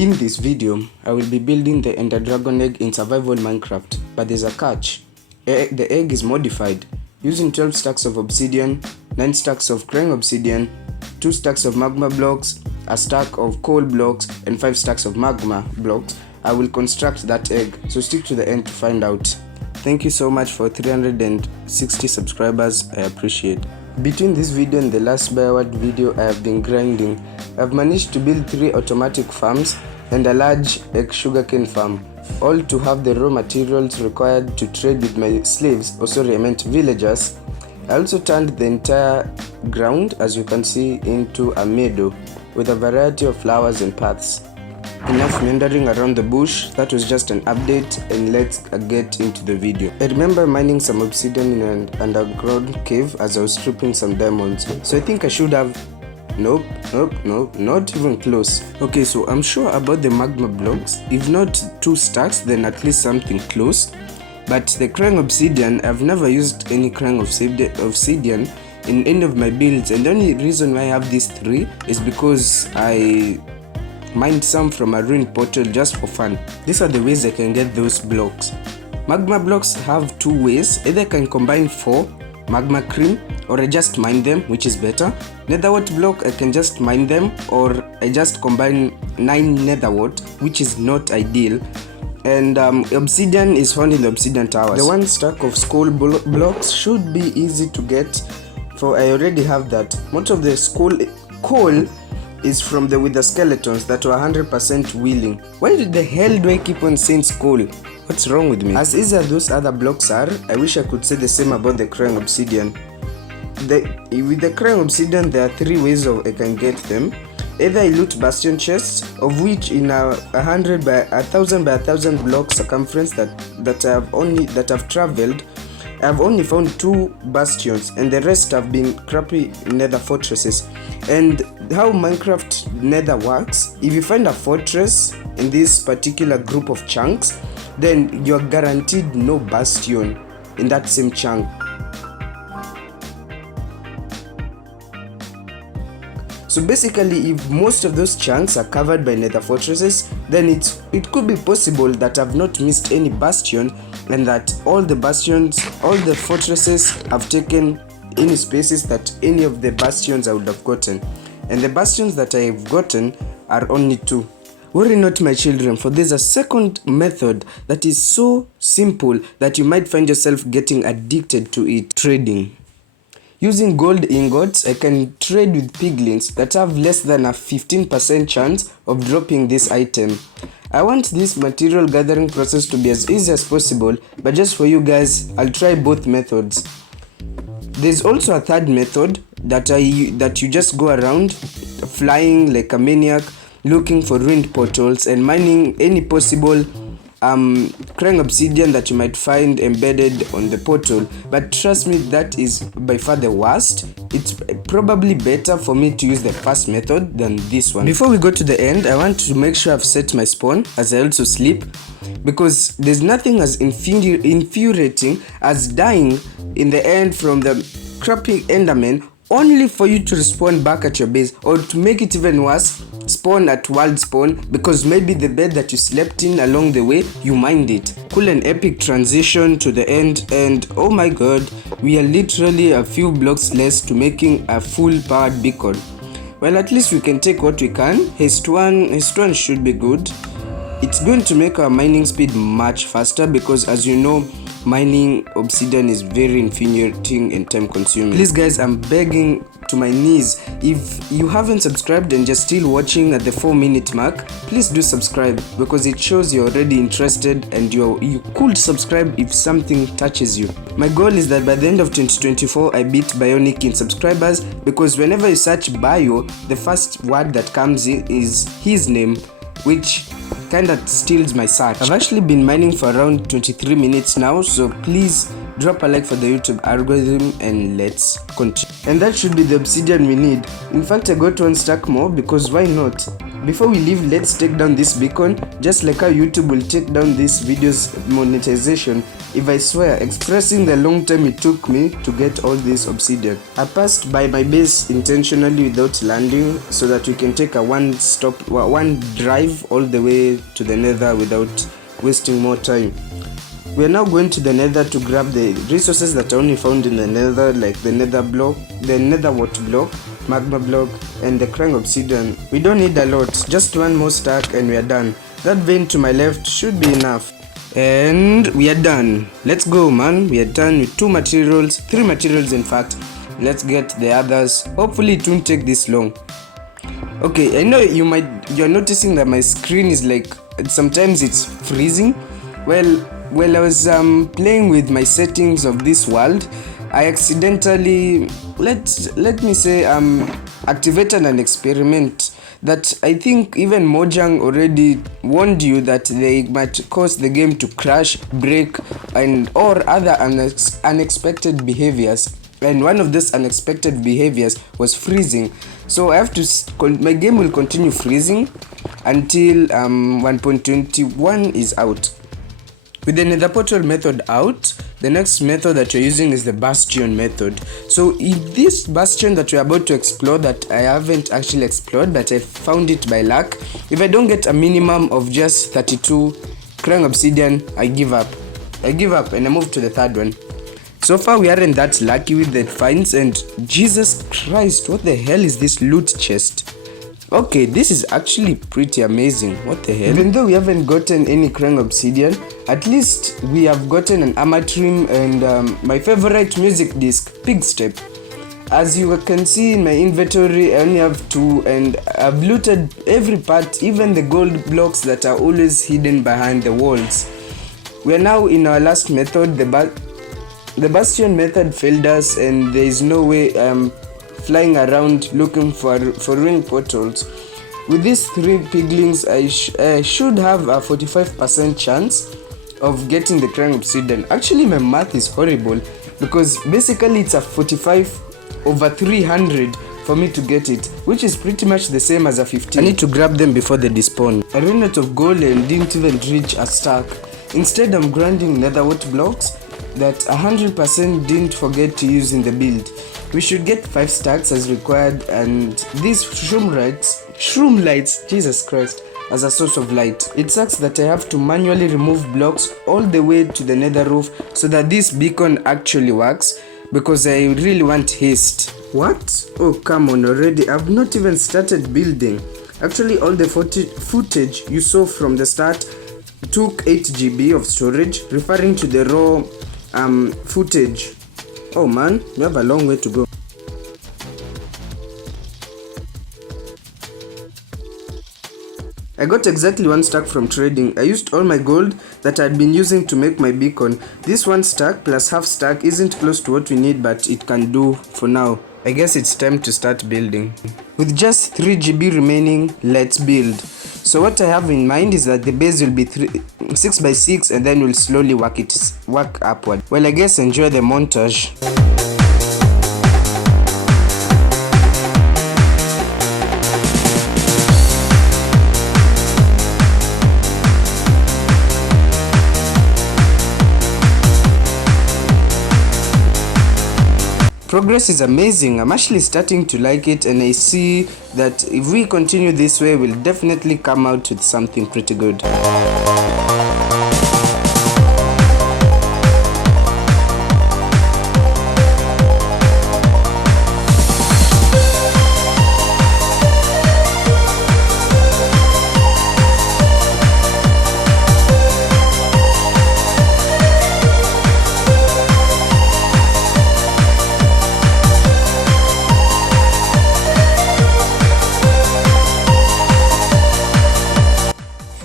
In this video, I will be building the Ender Dragon egg in survival Minecraft, but there's a catch. The egg is modified, using 12 stacks of obsidian, 9 stacks of Crying Obsidian, 2 stacks of Magma blocks, a stack of coal blocks, and 5 stacks of Magma blocks. I will construct that egg, so stick to the end to find out. Thank you so much for 360 subscribers, I appreciate. Between this video and the last Bioward video I have been grinding, I've managed to build 3 automatic farms and a large egg sugarcane farm, all to have the raw materials required to trade with my slaves, I meant villagers. I also turned the entire ground, as you can see, into a meadow with a variety of flowers and paths. Enough meandering around the bush, that was just an update, and let's get into the video. I remember mining some obsidian in an underground cave as I was stripping some diamonds, so I think I should have... Nope, not even close. Okay, so I'm sure about the Magma blocks, if not 2 stacks then at least something close. But the Crying Obsidian, I've never used any Crying Obsidian in any of my builds, and the only reason why I have these 3 is because I mined some from a ruined portal just for fun. These are the ways I can get those blocks. Magma blocks have 2 ways, either I can combine 4 Magma cream or I just mine them, which is better. Netherwort block, I can just mine them, or I just combine 9 netherwort, which is not ideal. And obsidian is found in the obsidian towers. The 1 stack of skull blocks should be easy to get, for I already have that. Most of the coal is from the wither skeletons that were 100% willing. Why the hell do I keep on saying skull? What's wrong with me? As easy as those other blocks are, I wish I could say the same about the Crying Obsidian. With the Crying Obsidian, there are 3 ways I can get them. Either I loot bastion chests, of which in a 100 by 1000 by 1000 block circumference that I've traveled, I've only found 2 bastions, and the rest have been crappy nether fortresses. And how Minecraft nether works, if you find a fortress in this particular group of chunks, then you're guaranteed no bastion in that same chunk. So basically, if most of those chunks are covered by nether fortresses, then it could be possible that I've not missed any bastion, and that all the fortresses have taken any spaces that any of the bastions I would have gotten. And the bastions that I've gotten are only 2. Worry not, my children, for there's a second method that is so simple that you might find yourself getting addicted to it: trading. Using gold ingots, I can trade with piglins that have less than a 15% chance of dropping this item. I want this material gathering process to be as easy as possible, but just for you guys, I'll try both methods. There's also a third method that you just go around flying like a maniac, looking for ruined portals and mining any possible Crying Obsidian that you might find embedded on the portal. But trust me, that is by far the worst. It's probably better for me to use the first method than this one. Before we go to the end, I want to make sure I've set my spawn as I also sleep, because there's nothing as infuriating as dying in the end from the crappy enderman only for you to respawn back at your base, or to make it even worse, spawn at world spawn because maybe the bed that you slept in along the way, you mined it. Cool, an epic transition to the end, and oh my god, we are literally a few blocks less to making a full powered beacon. Well, at least we can take what we can. Haste 1 should be good. It's going to make our mining speed much faster because, as you know, mining obsidian is very infuriating and time consuming. Please guys, I'm begging to my knees, if you haven't subscribed and you're still watching at the 4-minute mark, please do subscribe, because it shows you're already interested, and you could subscribe if something touches you. My goal is that by the end of 2024 I beat Bionic in subscribers, because whenever you search Bio, the first word that comes in is his name, which kinda steals my search. I've actually been mining for around 23 minutes now, so please drop a like for the YouTube algorithm and let's continue. And that should be the obsidian we need. In fact, I got 1 stack more because why not? before we leave, let's take down this beacon, just like how YouTube will take down this video's monetization. If I swear, expressing the long time it took me to get all this obsidian. I passed by my base intentionally without landing so that we can take a one drive all the way to the nether without wasting more time. We are now going to the nether to grab the resources that are only found in the nether, like the nether block, the nether wart block, magma block, and the crying obsidian. We don't need a lot, just one more stack and we are done. That vein to my left should be enough. And we are done. Let's go, man. We are done with 3 materials in fact. Let's get the others. Hopefully it won't take this long. Okay, I know you're noticing that my screen is like, sometimes it's freezing. Well, I was playing with my settings of this world. I accidentally, let me say, activated an experiment that I think even Mojang already warned you that they might cause the game to crash, break, or other unexpected behaviors. And one of those unexpected behaviors was freezing. So I have to, my game will continue freezing until 1.21 is out. With the nether portal method out, the next method that you're using is the bastion method. So in this bastion that we're about to explore, that I haven't actually explored but I found it by luck, if I don't get a minimum of just 32 crying obsidian, I give up and I move to the third one. So far we aren't that lucky with the finds, and Jesus Christ, what the hell is this loot chest? Okay, this is actually pretty amazing. What the hell? Even though we haven't gotten any crying obsidian, at least we have gotten an armor trim and my favorite music disc, pigstep. As you can see in my inventory, I only have 2 and I've looted every part, even the gold blocks that are always hidden behind the walls. We are now in our last method. The bastion method failed us and there is no way flying around looking for ring portals. With these 3 piglings, I should have a 45% chance of getting the crying obsidian. Actually, my math is horrible because basically it's a 45 over 300 for me to get it, which is pretty much the same as a 15. I need to grab them before they despawn. I ran out of gold and didn't even reach a stack. Instead, I'm grinding nether wart blocks that 100% didn't forget to use in the build. We should get 5 stacks as required, and these shroom lights, Jesus Christ, as a source of light. It sucks that I have to manually remove blocks all the way to the nether roof so that this beacon actually works, because I really want haste. What? Oh, come on already. I've not even started building. Actually, all the footage you saw from the start took 8 GB of storage, referring to the raw footage. Oh man, we have a long way to go. I got exactly 1 stack from trading. I used all my gold that I'd been using to make my beacon. This 1 stack plus half stack isn't close to what we need, but it can do for now. I guess it's time to start building. With just 3 GB remaining, let's build. So what I have in mind is that the base will be 6 by 6 and then we'll slowly work upward. Well, I guess enjoy the montage. Progress is amazing. I'm actually starting to like it, and I see that if we continue this way, we'll definitely come out with something pretty good.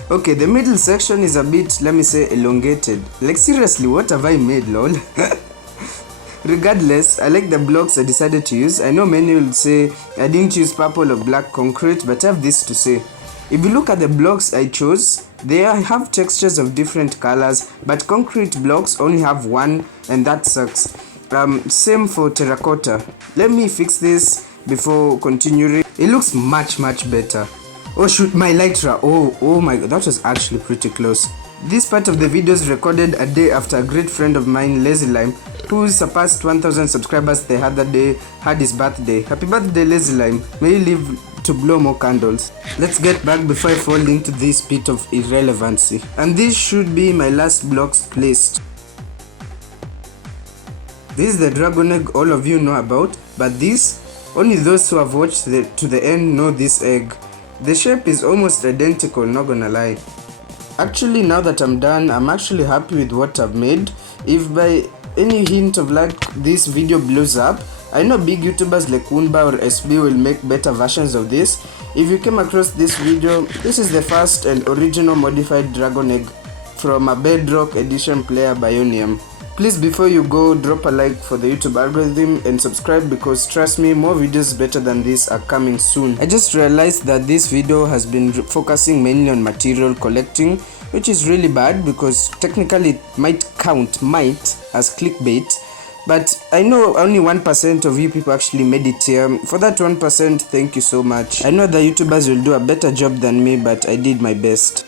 Okay, the middle section is a bit, let me say, elongated. Like seriously, what have I made, lol? Regardless, I like the blocks I decided to use. I know many will say I didn't use purple or black concrete, but I have this to say. If you look at the blocks I chose, they have textures of different colors, but concrete blocks only have 1, and that sucks. Same for terracotta. Let me fix this before continuing. It looks much better. Oh shoot, my Elytra. Oh my god, that was actually pretty close. This part of the video is recorded a day after a great friend of mine, Lazy Lime, who surpassed 1000 subscribers the other day, had his birthday. Happy birthday, Lazy Lime. May you live to blow more candles. Let's get back before I fall into this pit of irrelevancy. And this should be my last blocks placed. This is the dragon egg all of you know about, but this, only those who have watched to the end know this egg. The shape is almost identical, not gonna lie. Actually, now that I'm done, I'm actually happy with what I've made. If by any hint of luck this video blows up, I know big YouTubers like Woonba or SB will make better versions of this. If you came across this video, this is the first and original modified dragon egg from a Bedrock Edition player Bionium. Please, before you go, drop a like for the YouTube algorithm and subscribe, because trust me, more videos better than this are coming soon. I just realized that this video has been focusing mainly on material collecting, which is really bad because technically it might count as clickbait. But I know only 1% of you people actually made it here. For that 1%, thank you so much. I know the YouTubers will do a better job than me, but I did my best.